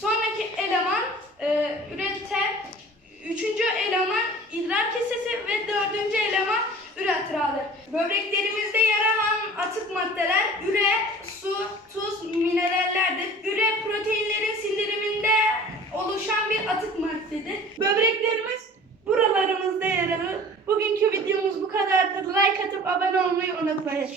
Sonraki eleman e, üreter, üçüncü eleman idrar kesesi ve dördüncü eleman üretradır. Böbreklerimizde yer alan atık maddeler üre, su, tuz, minerallerdir. Üre proteinlerin sindiriminde oluşan bir atık maddedir. Böbreklerimiz buralarımızda yer alır. Bugünkü videomuz bu kadardı Like atıp abone olmayı unutmayın.